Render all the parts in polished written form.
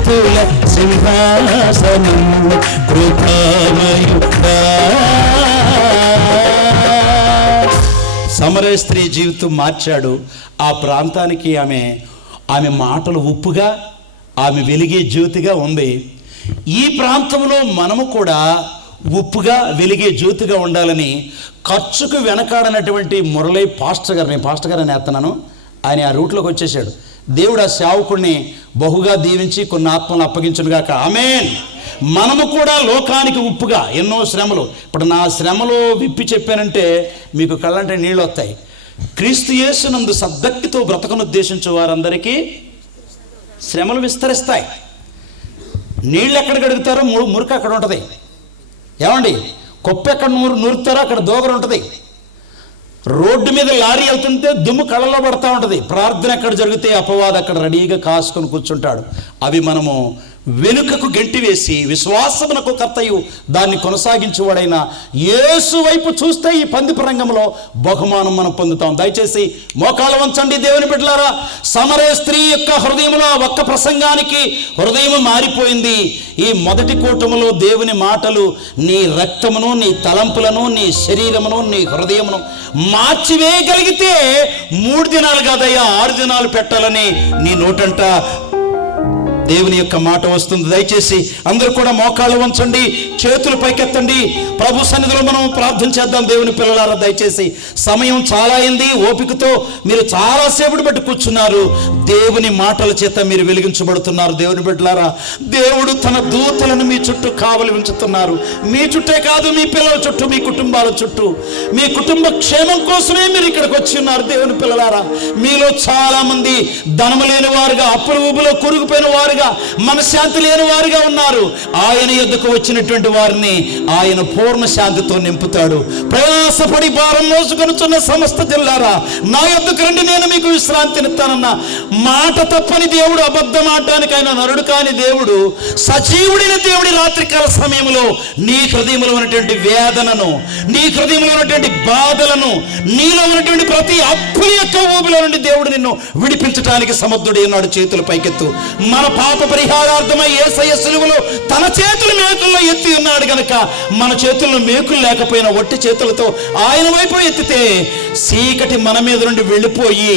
జ్యోతుల సింహాసనం కృపామయుడా. సమరయ స్త్రీ జీవితం మార్చాడు. ఆ ప్రాంతానికి ఆమె మాటలు ఉప్పుగా, ఆమె వెలిగే జ్యోతిగా ఉంది. ఈ ప్రాంతంలో మనము కూడా ఉప్పుగా వెలిగే జ్యోతిగా ఉండాలని ఖర్చుకు వెనకాడనటువంటి మురళి పాస్టర్ గారు, నేను పాస్టర్ గారు అని ఎత్తన్నాను, ఆయన ఆ రూట్లోకి వచ్చేసాడు. దేవుడు ఆ సేవకుడిని బహుగా దీవించి కొన్ని ఆత్మలు అప్పగించునుగాక. ఆమేన్. మనము కూడా లోకానికి ఉప్పుగా ఎన్నో శ్రమలు, ఇప్పుడు నా శ్రమలు విప్పి చెప్పానంటే మీకు కళ్ళంటే నీళ్ళు వస్తాయి. క్రీస్తు యేసునందు సద్భక్తితో బ్రతకను ఉద్దేశించే వారందరికీ శ్రమలు విస్తరిస్తాయి. నీళ్ళు ఎక్కడ గడుగుతారో మురికి అక్కడ ఉంటుంది. ఏమండి, కుప్ప ఎక్కడ నూరుతారో అక్కడ దోగరు ఉంటుంది. రోడ్డు మీద లారీ వెళ్తుంటే దుమ్ము కళ్ళలో పడుతూ ఉంటుంది. ప్రార్థన ఎక్కడ జరిగితే అపవాది అక్కడ రెడీగా కాసుకొని కూర్చుంటాడు. అవి మనము వెనుకకు గెంటివేసి విశ్వాసమునకు కర్తయు దాన్ని కొనసాగించేవాడైన యేసు వైపు చూస్తే ఈ పందిపు రంగంలో బహుమానం మనం పొందుతాం. దయచేసి మోకాలు వంచండి దేవుని బిడ్డలారా. సమరయ స్త్రీ యొక్క హృదయంలో ఒక్క ప్రసంగానికి హృదయం మారిపోయింది. ఈ మొదటి కూటములో దేవుని మాటలు నీ రక్తమును, నీ తలంపులను, నీ శరీరమును, నీ హృదయమును మార్చివేయగలిగితే 3 దినాలు కాదయ్యా 6 దినాలు పెట్టాలని నీ నోటంట దేవుని యొక్క మాట వస్తుంది. దయచేసి అందరూ కూడా మోకాళ్ళు వంచండి, చేతులు పైకెత్తండి. ప్రభు సన్నిధిలో మనం ప్రార్థన చేద్దాం. దేవుని పిల్లలారా, దయచేసి సమయం చాలా అయింది. ఓపికతో మీరు చాలాసేపటి బట్టి కూర్చున్నారు. దేవుని మాటల చేత మీరు వెలిగించబడుతున్నారు. దేవుని బిడ్డలారా, దేవుడు తన దూతలను మీ చుట్టూ కావలి ఉంచుతున్నారు. మీ చుట్టే కాదు, మీ పిల్లల చుట్టూ, మీ కుటుంబాల చుట్టూ, మీ కుటుంబ క్షేమం కోసమే మీరు ఇక్కడికి వచ్చి ఉన్నారు. దేవుని పిల్లలారా, మీలో చాలా మంది ధనము లేని వారుగా, అప్పుల ఊబిలో కురుగుపోయిన వారుగా, మనశ్శాంతి లేని వారుగా ఉన్నారు. ఆయన యొద్దకు వచ్చినటువంటి వారిని ఆయన పూర్ణ శాంతితో నింపుతాడు. ప్రయాసపడి భారం మోసుకొనుచున్న సమస్త జిల్లారా, నా యొద్దకు రండి, నేను మీకు విశ్రాంతినిస్తానన్న మాట తప్పని దేవుడు, అబద్ధం ఆడటానికి ఆయన నరుడు కాని దేవుడు, సజీవుడైన దేవుడి రాత్రికాల సమయంలో నీ హృదయంలో ఉన్నటువంటి వేదనను, నీ హృదయంలో ఉన్నటువంటి బాధలను, నీలో ఉన్నటువంటి ప్రతి అప్పుల యొక్క ఊబిలో నుండి దేవుడు నిన్ను విడిపించడానికి సమర్థుడు అన్నాడు. చేతులు పైకెత్తు. మన పాప పరిహారార్థమై యేసయ్య సిలువలో తన చేతులు మేకుల్లో ఎత్తి ఉన్నాడు గనక మన చేతుల్లో మేకులు లేకపోయినా ఒట్టి చేతులతో ఆయన వైపు ఎత్తితే చీకటి మన మీద నుండి వెళ్ళిపోయి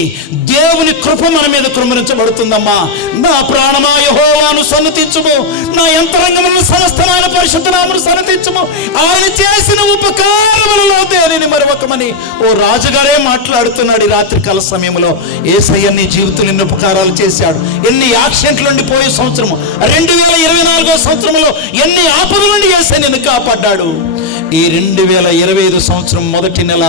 దేవుని కృప మన మీద కృమ్మరించబడుతుందమ్మా. నా ప్రాణమా యెహోవాను సన్నతించుము, నా యంత్రాంగములను సమస్తమైన పరిశుద్ధ నామమును సన్నతించుము, ఆయన చేసిన ఉపకారములలో దేనిని మరొకమని ఓ రాజుగారే మాట్లాడుతున్నాడు. ఈ రాత్రికాల సమయంలో యేసయ్య నీ జీవితంలో ఎన్ని ఉపకారాలు చేశాడు. ఎన్ని యాక్సిడెంట్ల నుండి పోయే సంవత్సరము 2024 సంవత్సరంలో ఎన్ని ఆపదల నుండి యేసయ్య నిన్ను కాపాడ్డాడు. ఈ 2025 సంవత్సరం మొదటి నెల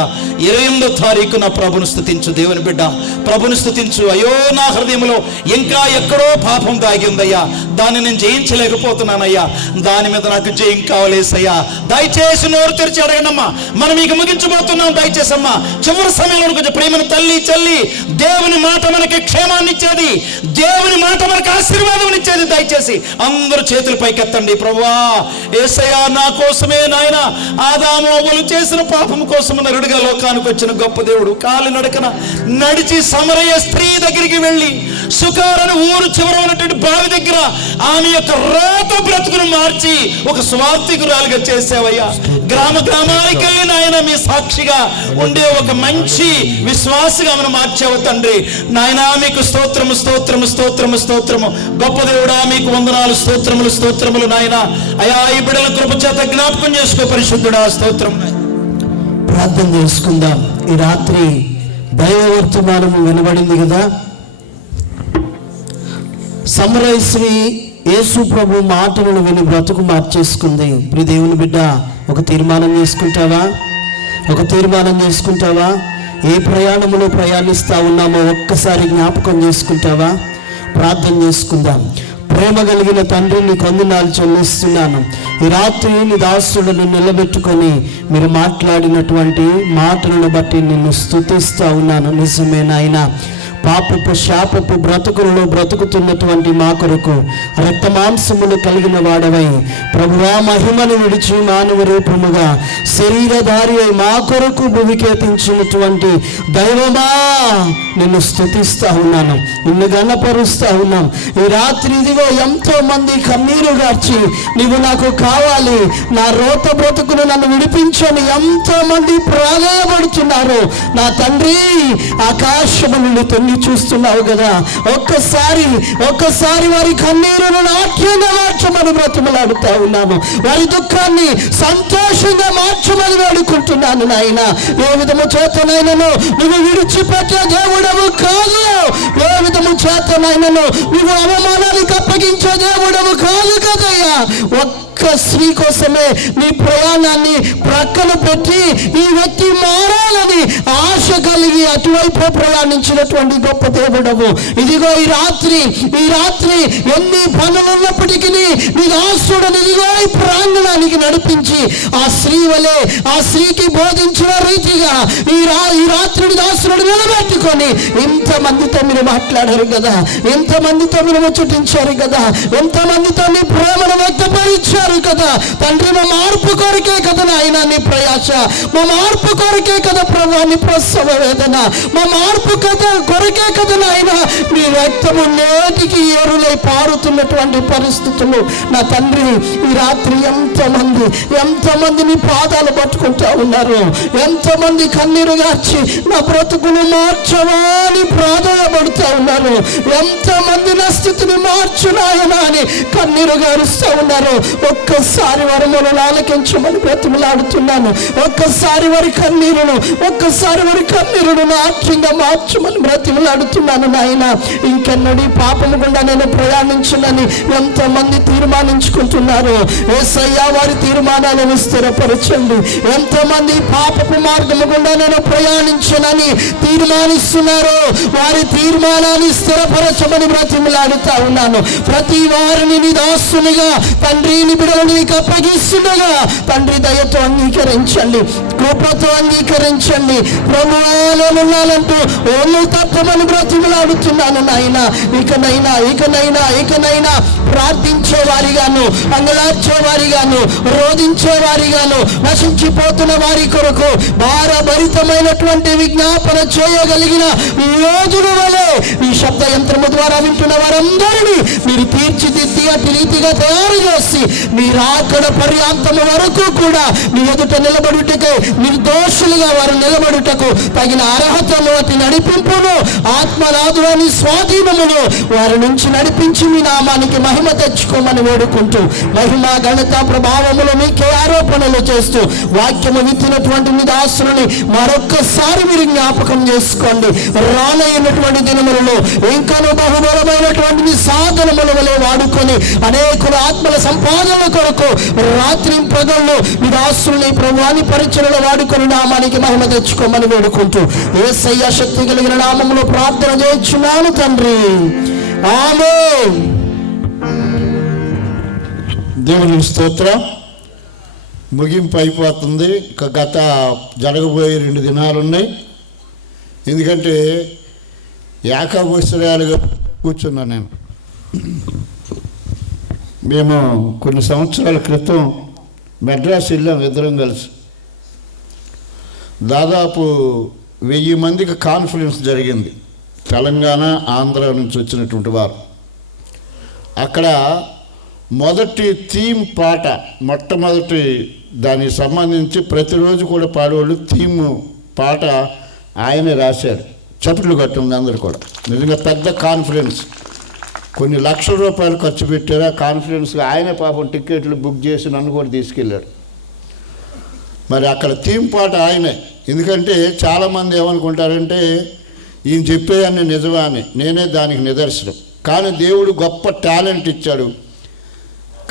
28వ తారీఖున ప్రభును స్తుతించు. దేవుని బిడ్డ, ప్రభును స్తుతించు. అయ్యో, నా హృదయంలో ఇంకా ఎక్కడో పాపం దాగి ఉందయ్యా, దాన్ని నేను జయించలేకపోతున్నానయ్యా, దాని మీద నాకు జయం కావాలేసయ్యా. దయచేసి నోరు తెరిచి అడగండమ్మా. మనం ఇక ముగించబోతున్నాం. దయచేసి అమ్మా, చివరి సమయంలో కొంచెం ప్రేమను తల్లి చెల్లి, దేవుని మాట మనకి క్షేమాన్ని ఇచ్చేది, దేవుని మాట మనకి ఆశీర్వాదం ఇచ్చేది. దయచేసి అందరూ చేతులు పైకెత్తండి. ప్రభువా యేసయ్యా, నా కోసమే నాయన ఆదాము అవ్వలు చేసిన పాపం కోసం నరుడిగా లోకానికి వచ్చిన గొప్ప దేవుడు కాలి నడకన నడిచి సమరయ స్త్రీ దగ్గరికి వెళ్ళి సుకారని ఊరు చివర ఉన్నటువంటి బావి దగ్గర ఆమె యొక్క రోత బ్రతుకును మార్చి ఒక స్వార్థికురాలుగా చేసావయ్యా. గ్రామ గ్రామానికి వెళ్ళి నాయన మీ సాక్షిగా ఉండే ఒక మంచి విశ్వాసగా మనం మార్చావు తండ్రి. నాయన మీకు స్తోత్రము స్తోత్రము స్తోత్రము స్తోత్రము. గొప్ప దేవుడా, మీకు వందనాలు, స్తోత్రములు స్తోత్రములు నాయన. అయా, ఈ బిడ్డల కృప చేత జ్ఞాపకం చేసుకో పరిశుద్ధుడా, స్తోత్రం. ప్రార్థన చేసుకుందాం. ఈ రాత్రి దైవ వర్తమానము వినబడింది కదా. సమరయ స్త్రీ యేసు ప్రభు మాటలను విని బ్రతుకు మార్చేసుకుంది. ప్రియ దేవుని బిడ్డ, ఒక తీర్మానం చేసుకుంటావా? ఒక తీర్మానం చేసుకుంటావా? ఏ ప్రయాణములో ప్రయాణిస్తా ఉన్నామో ఒక్కసారి జ్ఞాపకం చేసుకుంటావా? ప్రార్థన చేసుకుందాం. ప్రేమ కలిగిన తండ్రి, నీకు వందనాలు చెల్లిస్తున్నాను. ఈ రాత్రి నీ దాసులను నిలబెట్టుకొని మీరు మాట్లాడినటువంటి మాటలను బట్టి నిన్ను స్తుతిస్తూ ఉన్నాను. నిజమే నాయన, పాపపు శాపపు బ్రతుకులలో బ్రతుకుతున్నటువంటి మా కొరకు రక్త మాంసములు కలిగిన వాడవై ప్రభువా మహిమను విడిచి మానవ రూపముగా శరీరధారి అయి మా కొరకు భూమికేతించినటువంటి దైవమా, నిన్ను స్తుతిస్తా ఉన్నాను, నిన్ను గణపరుస్తా ఉన్నాం. ఈ రాత్రి ఇదిగో ఎంతో మంది కన్నీరు గార్చి నీవు నాకు కావాలి, నా రోత బ్రతుకును నన్ను విడిపించని ఎంతో మంది ప్రాధేయపడుతున్నారు. నా తండ్రి, ఆకాశము నుండి తొంగి చూస్తున్నావు కదా, ఒక్కసారి వారి కన్నీరును నాట్యంగా మార్చమని బ్రతుమలాడుతా ఉన్నాను. వారి దుఃఖాన్ని సంతోషంగా మార్చమని వేడుకుంటున్నాను నాయన. ఏ విధము చేతనైనను నువ్వు విడిచిపెట్టే దేవుడవు కాదు, ఏ విధము చేతనైనను నువ్వు అవమానానికి అప్పగించే దేవుడవు కాదు కదయ్యా. ఒక్క స్త్రీ కోసమే నీ ప్రయాణాన్ని ప్రక్కన పెట్టి ఈ వ్యక్తి మారాలని ఆశ కలిగి అటువైపు ప్రయాణించినటువంటి గొప్ప దేవుడవు. ఇదిగో ఈ రాత్రి ఎన్ని పనులున్నప్పటికీ నీ దాసుడుని ఇదిగో ఈ ప్రాంగణానికి నడిపించి ఆ స్త్రీ వలె ఆ స్త్రీకి బోధించిన రీతిగా ఈ రాత్రి దాసుడు నిలబెట్టుకొని ఇంతమందితో మీరు మాట్లాడారు కదా, ఎంతమందితో మీరు ముచ్చటించారు కదా, ఎంతమందితో మీ ప్రేమను వ్యక్తపరిచారు కదా తండ్రి. మా మార్పు కొరకే కదా నాయన నీ ప్రయాస, మా మార్పు కొరకే కదా ప్రభా నీ ప్రసవ వేదన, మా మార్పు కొరకే కదా నాయన నీ రక్తము నేటికి ఏరులై పారుతున్నటువంటి పరిస్థితులు. నా తండ్రి, ఈ రాత్రి ఎంతమంది నీ పాదాలు పట్టుకుంటా ఉన్నారు, ఎంతమంది కన్నీరు గార్చి నా బ్రతుకును మార్చవా అని ప్రాధాన్యపడుతూ ఉన్నారు, ఎంతమంది నా స్థితిని మార్చు నాయన అని కన్నీరు గారుస్తూ ఉన్నారు. ఒక్కసారి వారి మొరలు ఆలకించమని బ్రతిమలాడుతున్నాను. ఒక్కసారి వారి కన్నీరును నాట్యంగా మార్చమని బ్రతిమలాడుతున్నాను నాయన. ఇంకెన్నడీ పాపము గుండా నేను ప్రయాణించనని ఎంతమంది తీర్మానించుకుంటున్నారు. యేసయ్యా, వారి తీర్మానాలను స్థిరపరచండి. ఎంతమంది పాపపు మార్గము గుండా నేను ప్రయాణించనని తీర్మానిస్తున్నారో వారి తీర్మానాన్ని స్థిరపరచమని బ్రతిమలాడుతా ఉన్నాను. ప్రతి వారిని నీ దాసునిగా తండ్రి నీ బిడ్డలను నీకు అప్పగిస్తుండగా తండ్రి దయతో అంగీకరించండి, కృపతో అంగీకరించండి. ప్రభువాలంటూ ఓళ్ళు తప్పమని బ్రతిమలాడుతున్నాను నాయన. ఇకనైనా ప్రార్థించే వారిగాను, అంగలార్చేవారిగాను, రోధించేవారిగాను, నశించిపోతున్న వారి కొరకు భారభరితమైనటువంటి విజ్ఞాపన చేయగలిగిన యోధుడు వలె ఈ శబ్ద యంత్రము ద్వారా వింటున్న వారందరినీ మీరు తీర్చిదిద్ది అటు రీతిగా తయారు చేసి మీరు అక్కడ పర్యాంతము వరకు కూడా మీ ఎదుట నిలబడుటకు, నిర్దోషులుగా వారు నిలబడుటకు తగిన అర్హతను, అతి నడిపింపును, ఆత్మనాదుని స్వాధీనమును వారి నుంచి నడిపించి మీ నామానికి మహిమ తెచ్చుకోమని వేడుకుంటూ, మహిమ ఘనత ప్రభావములు మీకే ఆరోపణలు చేస్తూ వాక్యము విత్తినటువంటి మీ దాసులని మరొక్కసారి మీరు జ్ఞాపకం చేసుకోండి. రానయ్యినటువంటి దినములలో ఇంకనూ బహుబలమైనటువంటి మీ సాధనముల వలె వాడుకొని అనేకుల ఆత్మల సంపాదన కొరకు రాత్రి పగళ్ళు మీ దాసుల్ని ప్రభువాని పరిచయలో వాడుకొని నామానికి మహిమ తెచ్చుకోమని వేడుకుంటూ యేసయ్య శక్తి కలిగిన నామములో ప్రార్థన చేయించున్నాను తండ్రి, ఆమేన్. దేవుని స్తోత్రం. ముగింపు అయిపోతుంది. గత జరగబోయే 2 దినాలు ఉన్నాయి. ఎందుకంటే ఏకాభోశ్రయాలుగా కూర్చున్నాను నేను. మేము కొన్ని సంవత్సరాల క్రితం మెడ్రాస్ వెళ్ళాం ఇద్దరం కలిసి. దాదాపు 1000 మందికి కాన్ఫరెన్స్ జరిగింది, తెలంగాణ ఆంధ్ర నుంచి వచ్చినటువంటి వారు. అక్కడ మొదటి థీమ్ పాట, మొట్టమొదటి దానికి సంబంధించి ప్రతిరోజు కూడా పాడేవాళ్ళు థీమ్ పాట ఆయనే రాశారు. చప్పట్లు కట్టింది అందరు కూడా. నిజంగా పెద్ద కాన్ఫరెన్స్, కొన్ని లక్షల రూపాయలు ఖర్చు పెట్టారు ఆ కాన్ఫరెన్స్కి. ఆయనే పాపం టికెట్లు బుక్ చేసి నన్ను కూడా తీసుకెళ్ళాడు. మరి అక్కడ థీమ్ పాట ఆయనే. ఎందుకంటే చాలామంది ఏమనుకుంటారంటే ఈయన చెప్పేయన్నీ నిజమా అని. నేనే దానికి నిదర్శనం. కానీ దేవుడు గొప్ప టాలెంట్ ఇచ్చాడు.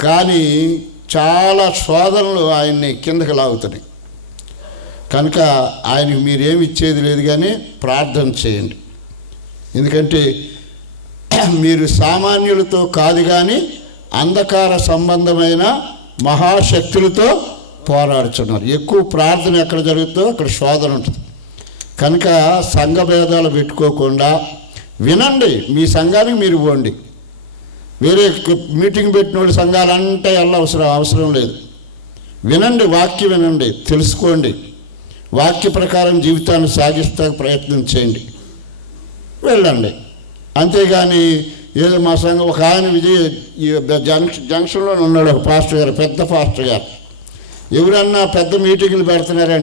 కానీ చాలా శోధనలు ఆయన్ని కిందకి లాగుతున్నాయి. కనుక ఆయనకు మీరేమి ఇచ్చేది లేదు, కానీ ప్రార్థన చేయండి. ఎందుకంటే మీరు సామాన్యులతో కాదు, కానీ అంధకార సంబంధమైన మహాశక్తులతో పోరాడుతున్నారు. ఎక్కువ ప్రార్థన ఎక్కడ జరుగుతుందో అక్కడ శోధన ఉంటుంది. కనుక సంఘ భేదాలు పెట్టుకోకుండా వినండి, మీ సంఘానికి మీరు పోండి. వేరే మీటింగ్ పెట్టిన వాళ్ళు సంఘాలంటే అవసరం లేదు. వినండి, వాక్యం వినండి, తెలుసుకోండి, వాక్య ప్రకారం జీవితాన్ని సాగిస్తా ప్రయత్నం చేయండి, వెళ్ళండి. అంతేగాని ఏదో మా సంఘం ఒక ఆయన జంక్షన్లో ఉన్నాడు ఒక పాస్టర్ గారు, పెద్ద పాస్టర్ గారు. ఎవరన్నా పెద్ద మీటింగ్లు పెడుతున్నారంటే